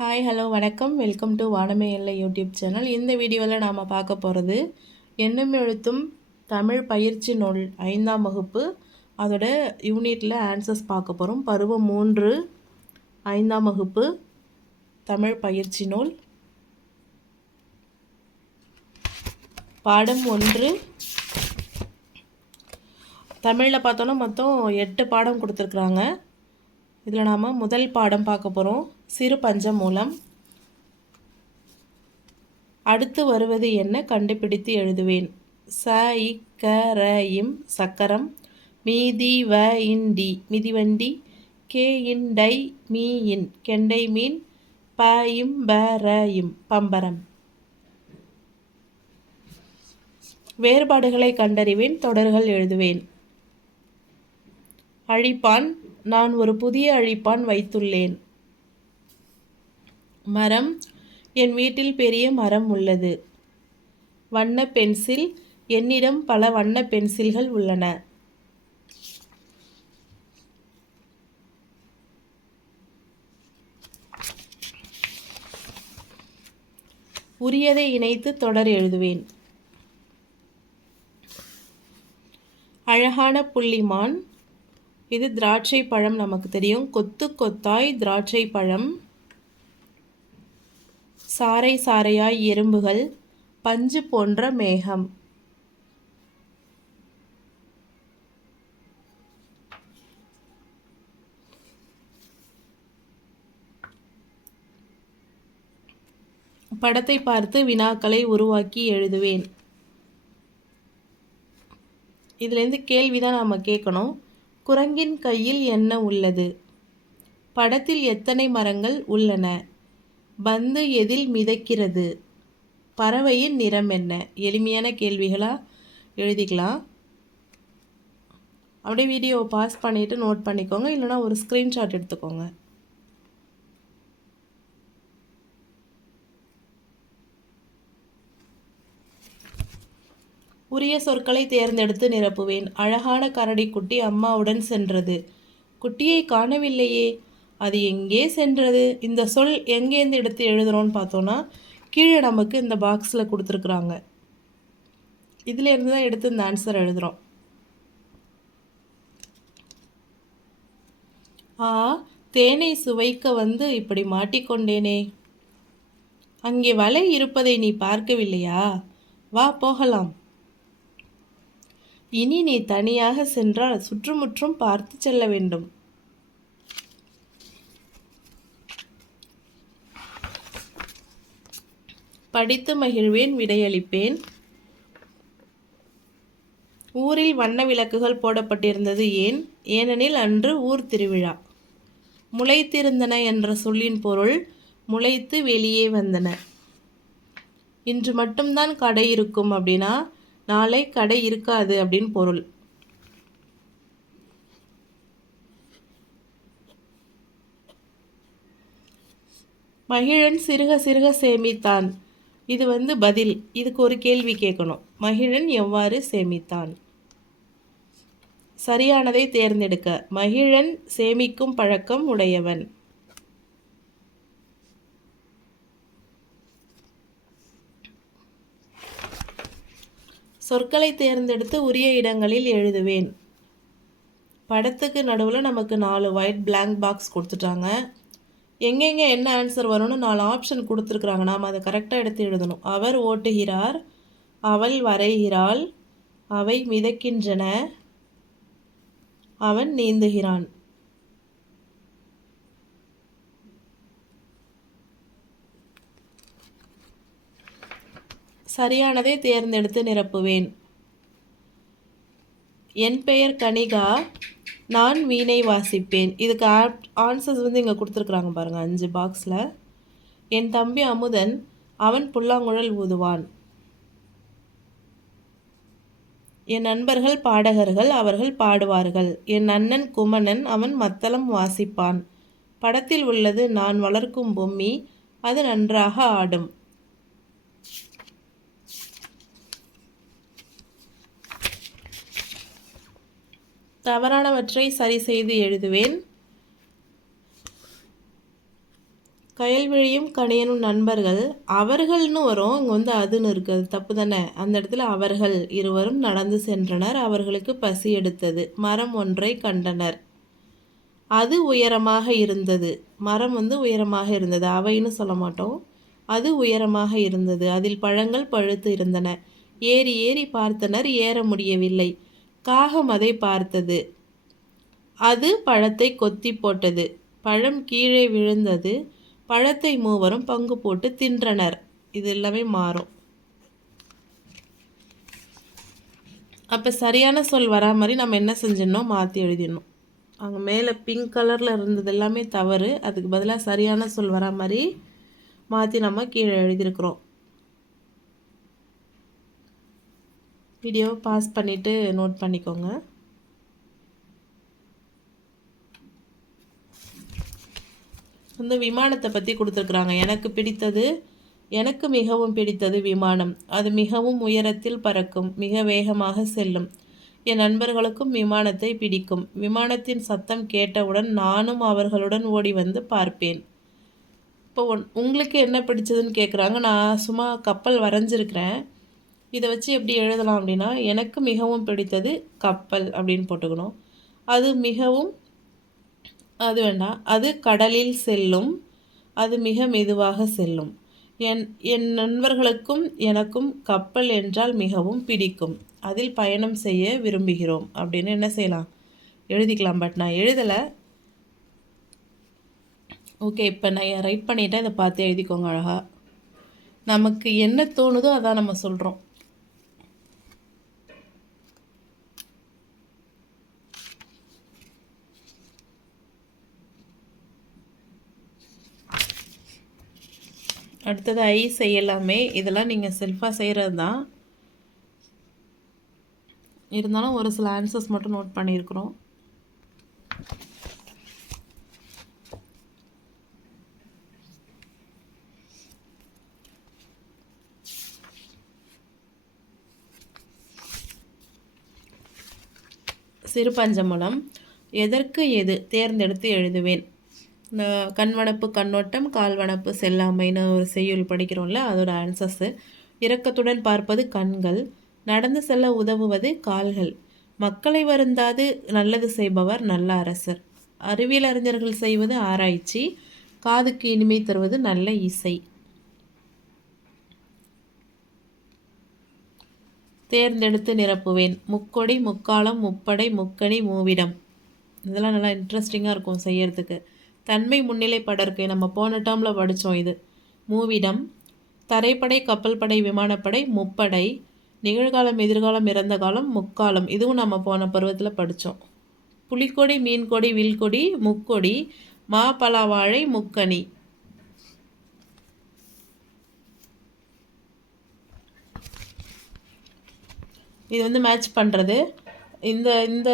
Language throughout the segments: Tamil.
ஹாய் ஹலோ வணக்கம். வெல்கம் டு வானமே இல்லை யூடியூப் சேனல். இந்த வீடியோவில் நாம் பார்க்க போகிறது எண்ணும் எழுத்தும் தமிழ் பயிற்சி நூல் ஐந்தாம் வகுப்பு. அதோட யூனிட்டில் ஆன்சர்ஸ் பார்க்க போகிறோம் பருவம் மூன்று ஐந்தாம் வகுப்பு தமிழ் பயிற்சி நூல். பாடம் ஒன்று. தமிழில் பார்த்தோன்னா மொத்தம் எட்டு பாடம் கொடுத்துருக்குறாங்க. இதில் நாம் முதல் பாடம் பார்க்க போகிறோம் சிறு பஞ்சம் மூலம். அடுத்து வருவது என்ன? கண்டுபிடித்து எழுதுவேன். ச இ க ர இம் சக்கரம். மீதி வ இன் டி. மிதிவண்டி கே இன் டை மீ இன். கெண்டை மீன். ப இம் ப ர இம். பம்பரம். வேறுபாடுகளை கண்டறிவேன் தொடர்கள் எழுதுவேன். அழிப்பான். நான் ஒரு புதிய அழிப்பான் வைத்துள்ளேன். மரம். என் வீட்டில் பெரிய மரம் உள்ளது. வண்ண பென்சில். என்னிடம் பல வண்ண பென்சில்கள் உள்ளன. உரியதை இணைத்து தொடர் எழுதுவேன். அழகான புள்ளிமான். இது திராட்சை பழம் நமக்கு தெரியும். கொத்து கொத்தாய் திராட்சை பழம். சாறை சாறையாய் எறும்புகள் பஞ்சு போன்ற மேகம். படத்தை பார்த்து வினாக்களை உருவாக்கி எழுதுவேன். இதுலேருந்து கேள்வி தான் நாம் கேட்கணும். குரங்கின் கையில் என்ன உள்ளது? படத்தில் எத்தனை மரங்கள் உள்ளன? பந்து எதில் மிதக்கிறது? பறவையின் நிறம் என்ன? எளிமையான கேள்விகளாக எழுதிக்கலாம். அப்படியே வீடியோவை பாஸ் பண்ணிவிட்டு நோட் பண்ணிக்கோங்க. இல்லைனா ஒரு ஸ்க்ரீன்ஷாட் எடுத்துக்கோங்க. உரிய சொற்களை தேர்ந்தெடுத்து நிரப்புவேன். அழகான கரடி குட்டி அம்மாவுடன் சென்றது. குட்டியை காணவில்லையே. அது எங்கே சென்றது? இந்த சொல் எங்கேருந்து எடுத்து எழுதுகிறோன்னு பார்த்தோன்னா கீழே நமக்கு இந்த பாக்ஸில் கொடுத்துருக்குறாங்க. இதிலேருந்து தான் எடுத்து இந்த ஆன்சர் எழுதுகிறோம் ஆ தேனை சுவைக்க வந்து இப்படி மாட்டிக்கொண்டேனே. அங்கே வலை இருப்பதை நீ பார்க்கவில்லையா? வா போகலாம். இனி நீ தனியாக சென்றால் சுற்றுமுற்றும் பார்த்து செல்ல வேண்டும். படித்து மகிழ்வேன் விடையளிப்பேன். ஊரில் வண்ண விளக்குகள் போடப்பட்டிருந்தது ஏன்? ஏனெனில் அன்று ஊர் திருவிழா. முளைத்திருந்தன என்ற சொல்லின் பொருள் முளைத்து வெளியே வந்தன. இன்று மட்டும்தான் கடை இருக்கும் அப்படின்னா நாளை கடை இருக்காது அப்படின்னு பொருள். மகிழன் சிறுக சிறுக சேமித்தான். இது வந்து பதில். இதுக்கு ஒரு கேள்வி கேட்கணும். மகிழன் எவ்வாறு சேமித்தான்? சரியானதை தேர்ந்தெடுக்க. மகிழன் சேமிக்கும் பழக்கம் உடையவன். சொற்களை தேர்ந்தெடுத்து உரிய இடங்களில் எழுதுவேன். படத்துக்கு நடுவில் நமக்கு நாலு ஒயிட் பிளாங்க் பாக்ஸ் கொடுத்துட்டாங்க. எங்கெங்கே என்ன ஆன்சர் வரும்னு நாலு ஆப்ஷன் கொடுத்துருக்குறாங்க. நாம் அதை கரெக்டாக எடுத்து எழுதணும். அவர் ஓட்டுகிறார் அவள் வரைகிறாள் அவை மிதக்கின்றன அவன் நீந்துகிறான். சரியானதை தேர்ந்தெடுத்து நிரப்புவேன். என் பெயர் கனிகா நான் வீணை வாசிப்பேன். இதுக்கு ஆப் ஆன்சர்ஸ் வந்து இங்கே கொடுத்துருக்குறாங்க பாருங்கள் அஞ்சு பாக்ஸில் என் தம்பி அமுதன் அவன் புல்லாங்குழல் ஊதுவான். என் நண்பர்கள் பாடகர்கள் அவர்கள் பாடுவார்கள். என் அண்ணன் குமணன் அவன் மத்தளம் வாசிப்பான். படத்தில் உள்ளது நான் வளர்க்கும் பொம்மி அது நன்றாக ஆடும். தவறானவற்றை சரி செய்து எழுதுவேன். கயல்விழியும் கணியனும் நண்பர்கள் அவர்கள்னு வரும் இங்கே வந்து அதுன்னு இருக்குது தப்பு தானே? அந்த இடத்துல அவர்கள் இருவரும் நடந்து சென்றனர் அவர்களுக்கு பசி எடுத்தது மரம் ஒன்றை கண்டனர். அது உயரமாக இருந்தது மரம் வந்து உயரமாக இருந்தது அவைன்னு சொல்ல மாட்டோம். அது உயரமாக இருந்தது அதில் பழங்கள் பழுத்து இருந்தன. ஏறி ஏறி பார்த்தனர் ஏற முடியவில்லை. காகம் அதை பார்த்தது. அது பழத்தை கொத்தி போட்டது. பழம் கீழே விழுந்தது. பழத்தை மூவரும் பங்கு போட்டு தின்றனர். இது எல்லாமே மாறும். அப்போ சரியான சொல் வரா மாதிரி நம்ம என்ன செஞ்சிடணும்? மாற்றி எழுதிடணும். அங்கே மேலே பிங்க் கலரில் இருந்தது எல்லாமே தவறு. அதுக்கு பதிலாக சரியான சொல் வரா மாதிரி மாற்றி நம்ம கீழே எழுதியிருக்கிறோம். வீடியோவை பாஸ் பண்ணிவிட்டு நோட் பண்ணிக்கோங்க. இந்த விமானத்தை பற்றி கொடுத்துருக்குறாங்க. எனக்கு பிடித்தது எனக்கு மிகவும் பிடித்தது விமானம். அது மிகவும் உயரத்தில் பறக்கும் மிக வேகமாக செல்லும். என் நண்பர்களுக்கும் விமானத்தை பிடிக்கும். விமானத்தின் சத்தம் கேட்டவுடன் நானும் அவர்களுடன் ஓடி வந்து பார்ப்பேன். இப்போ உங்களுக்கு என்ன பிடிச்சதுன்னு கேட்குறாங்க நான் சும்மா கப்பல் வரைஞ்சிருக்கிறேன். இதை வச்சு எப்படி எழுதலாம் அப்படின்னா எனக்கு மிகவும் பிடித்தது கப்பல் அப்படின்னு போட்டுக்கணும். அது மிகவும் அது வேண்டாம் அது கடலில் செல்லும் அது மிக மெதுவாக செல்லும். என் என் நண்பர்களுக்கும் எனக்கும் கப்பல் என்றால் மிகவும் பிடிக்கும். அதில் பயணம் செய்ய விரும்புகிறோம் அப்படின்னு என்ன செய்யலாம்? எழுதிக்கலாம் பட் நான் எழுதலை. ஓகே இப்போ நான் ரைட் பண்ணிவிட்டேன் இதை பார்த்து எழுதிக்கோங்க அழகாக நமக்கு என்ன தோணுதோ அதான் நம்ம சொல்கிறோம் அடுத்தது ஐ செய்யலாமே. இதெல்லாம் நீங்கள் செல்ஃபாக செய்கிறது தான் இருந்தாலும் ஒரு சில ஆன்சர்ஸ் மட்டும் நோட் பண்ணியிருக்கிறோம். சிறு பஞ்சமூலம் எதற்கு எது தேர்ந்தெடுத்து எழுதுவேன்? கண்வனப்பு கண்ணோட்டம் கால்வனப்பு செல்லாமைன்னு ஒரு செய்யுள் படிக்கிறோம்ல அதோட ஆன்சர்ஸு இரக்கத்துடன் பார்ப்பது கண்கள் நடந்து செல்ல உதவுவது கால்கள். மக்களை வருந்தாது நல்லது செய்பவர் நல்ல அரசர். அறிவியல் அறிஞர்கள் செய்வது ஆராய்ச்சி காதுக்கு இனிமை தருவது நல்ல இசை. தேர்ந்தெடுத்து நிரப்புவேன். முக்கொடி முக்காலம் முப்படை முக்கணி மூவிடம். இதெல்லாம் நல்லா இன்ட்ரெஸ்டிங்காக இருக்கும் செய்யறதுக்கு. தன்மை முன்னிலை படருக்கு நம்ம போன டேர்மில் படித்தோம் இது. மூவிடம் தரைப்படை கப்பல் படை விமானப்படை முப்படை நிகழ்காலம் எதிர்காலம் இறந்த காலம் முக்காலம் இதுவும் நம்ம போன பருவத்தில் படித்தோம் புலிக்கொடி மீன்கொடி வில்கொடி முக்கொடி மா பலாவாழை முக்கணி இது வந்து மேட்ச் பண்ணுறது இந்த இந்த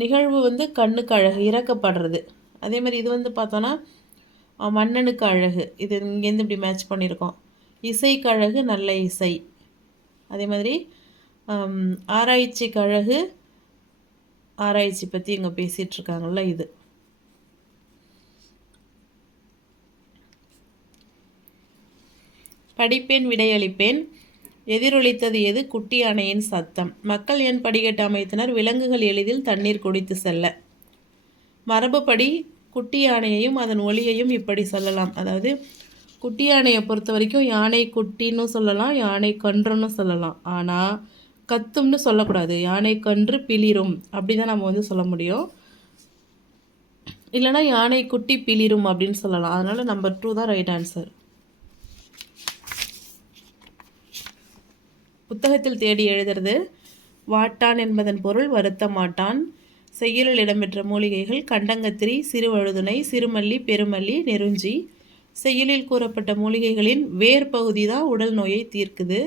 நிகழ்வு வந்து கண்ணுக்கு அழகு இறக்கப்படுறது. அதே மாதிரி இது வந்து பார்த்தோன்னா மன்னனுக்கு அழகு. இது இங்கேருந்து இப்படி மேட்ச் பண்ணியிருக்கோம். இசைக்கு அழகு நல்ல இசை. அதே மாதிரி ஆராய்ச்சிக்கு அழகு ஆராய்ச்சி பற்றி இங்கே பேசிகிட்ருக்காங்கள இது. படிப்பேன் விடையளிப்பேன். எதிரொலித்தது எது? குட்டி அணையின் சத்தம். மக்கள் என் படிக்கட்டு அமைத்தனர்? விலங்குகள் எளிதில் தண்ணீர் குடித்து செல்ல. மரபுப்படி குட்டி யானையையும் அதன் ஒளியையும் இப்படி சொல்லலாம். அதாவது குட்டி யானையை பொறுத்த வரைக்கும் யானை குட்டின்னு சொல்லலாம் யானை கன்றுன்னு சொல்லலாம். ஆனால் கத்தும்னு சொல்லக்கூடாது. யானை கன்று பிளிரும். அப்படி தான் நம்ம வந்து சொல்ல முடியும். இல்லைனா யானை குட்டி பிளிரும் அப்படின்னு சொல்லலாம். அதனால் நம்பர் டூ தான் ரைட் ஆன்சர் புத்தகத்தில் தேடி எழுதுறது வாட்டான் என்பதன் பொருள் வருத்த மாட்டான் செய்யுளில் இடம்பெற்ற மூலிகைகள் கண்டங்கத்திரி சிறுவழுதுணை சிறுமல்லி பெருமல்லி நெருஞ்சி. செயலில் கூறப்பட்ட மூலிகைகளின் வேர் பகுதி தான் உடல் நோயை தீர்க்குது.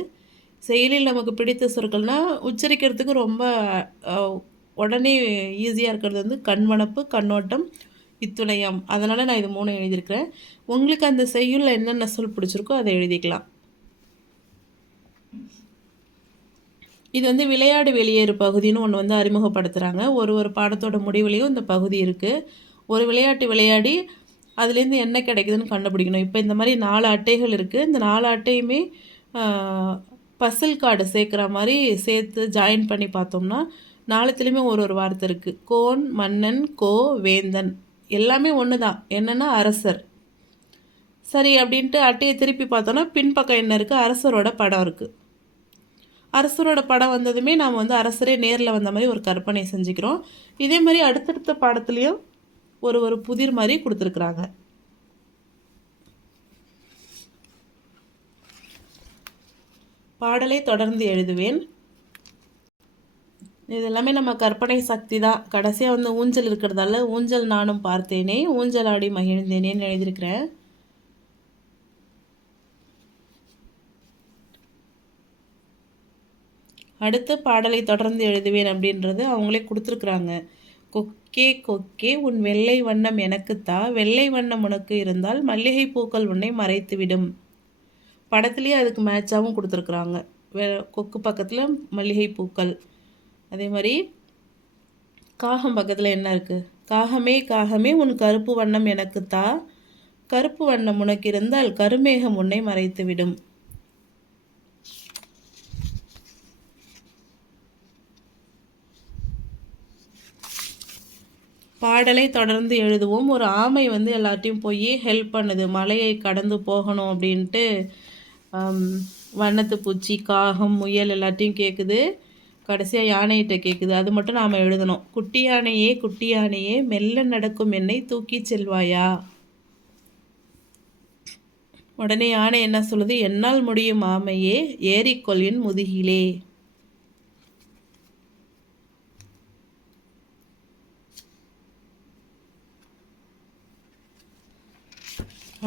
செயலில் நமக்கு பிடித்த சொற்கள்னால் உச்சரிக்கிறதுக்கு ரொம்ப உடனே ஈஸியாக இருக்கிறது வந்து கண்வனப்பு கண்ணோட்டம் இத்துணையம். அதனால் நான் இது மூணு எழுதியிருக்கிறேன். உங்களுக்கு அந்த செய்யுளில் என்னென்ன சொல் பிடிச்சிருக்கோ அதை எழுதிக்கலாம். இது வந்து விளையாடு வெளியேறு பகுதின்னு ஒன்று வந்து அறிமுகப்படுத்துகிறாங்க ஒரு ஒரு பாடத்தோட முடிவுலேயும் இந்த பகுதி இருக்குது ஒரு விளையாட்டு விளையாடி அதுலேருந்து என்ன கிடைக்குதுன்னு கண்டுபிடிக்கணும். இப்போ இந்த மாதிரி நாலு அட்டைகள் இருக்குது இந்த நாலு அட்டையுமே பசில் கார்டு சேர்க்குற மாதிரி சேர்த்து ஜாயின் பண்ணி பார்த்தோம்னா நாலுத்துலேயுமே ஒரு ஒரு வார்த்தை இருக்குது கோன் மன்னன் கோ வேந்தன். எல்லாமே ஒன்று தான் என்னென்னா அரசர். சரி அப்படின்ட்டு அட்டையை திருப்பி பார்த்தோன்னா பின்பக்கம் என்ன இருக்குது அரசரோட படம் இருக்குது அரசரோட படம் வந்ததுமே நாம் வந்து அரசரே நேரில் வந்த மாதிரி ஒரு கற்பனை செஞ்சுக்கிறோம். இதே மாதிரி அடுத்தடுத்த பாடத்துலேயும் ஒரு ஒரு புதிர் மாதிரி கொடுத்துருக்குறாங்க. பாடலை தொடர்ந்து எழுதுவேன். இது எல்லாமே நம்ம கற்பனை சக்தி தான். கடைசியாக வந்து ஊஞ்சல் இருக்கிறதால ஊஞ்சல் நானும் பார்த்தேனே ஊஞ்சல் ஆடி மகிழ்ந்தேனேன்னு எழுதியிருக்கிறேன். அடுத்த பாடலை தொடர்ந்து எழுதுவேன் அப்படின்றது அவங்களே கொடுத்துருக்குறாங்க. கொக்கே கொக்கே உன் வெள்ளை வண்ணம் எனக்குத்தா. வெள்ளை வண்ணம் உனக்கு இருந்தால் மல்லிகை பூக்கள் உன்னை மறைத்துவிடும். படத்துலேயே அதுக்கு மேட்சாகவும் கொடுத்துருக்குறாங்க. வெ கொக்கு பக்கத்தில் மல்லிகை பூக்கள். அதே மாதிரி காகம் பக்கத்தில் என்ன இருக்குது காகமே காகமே உன் கருப்பு வண்ணம் எனக்குத்தா. கருப்பு வண்ணம் உனக்கு இருந்தால் கருமேகம் உன்னை மறைத்துவிடும். பாடலை தொடர்ந்து எழுதுவோம். ஒரு ஆமை வந்து எல்லாத்தையும் போய் ஹெல்ப் பண்ணுது. மலையை கடந்து போகணும் அப்படின்ட்டு வண்ணத்து பூச்சி காகம் முயல் எல்லாத்தையும் கேட்குது கடைசியாக யானைகிட்ட கேட்குது அது மட்டும் நாம் எழுதணும். குட்டி யானையே குட்டி யானையே மெல்ல நடக்கும் என்னை தூக்கி செல்வாயா? உடனே யானை என்ன சொல்லுது? என்னால் முடியும் ஆமையே ஏறிக்கொள் என் முதுகிலே.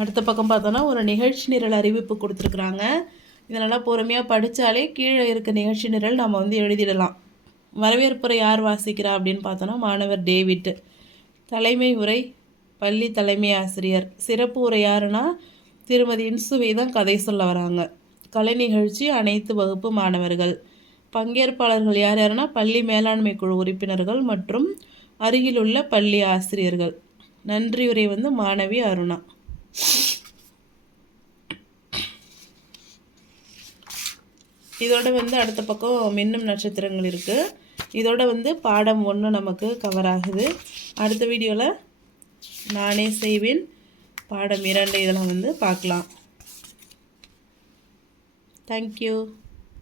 அடுத்த பக்கம் பார்த்தோன்னா ஒரு நிகழ்ச்சி நிரல் அறிவிப்பு கொடுத்துருக்குறாங்க. இதெல்லாம் பொறுமையாக படித்தாலே கீழே இருக்க நிகழ்ச்சி நிரல் நம்ம வந்து எழுதிடலாம். வரவேற்புரை யார் வாசிக்கிறா அப்படின்னு பார்த்தோன்னா மாணவர் டேவிட். தலைமை உரை பள்ளி தலைமை ஆசிரியர். சிறப்பு உரை யாருன்னா திருமதி இன்சுவை தான் கதை சொல்ல வராங்க. கலை நிகழ்ச்சி அனைத்து வகுப்பு மாணவர்கள். பங்கேற்பாளர்கள் யார் யாருன்னா பள்ளி மேலாண்மை குழு உறுப்பினர்கள் மற்றும் அருகிலுள்ள பள்ளி ஆசிரியர்கள். நன்றியுரை வந்து மாணவி அருணா. இதோட வந்து அடுத்த பக்கம் மின்னும் நட்சத்திரங்கள் இருக்குது இதோட வந்து பாடம் ஒன்று நமக்கு கவர் ஆகுது. அடுத்த வீடியோவில் நானே செய்வேன். பாடம் இரண்டு இதெல்லாம் வந்து பார்க்கலாம். தேங்க்யூ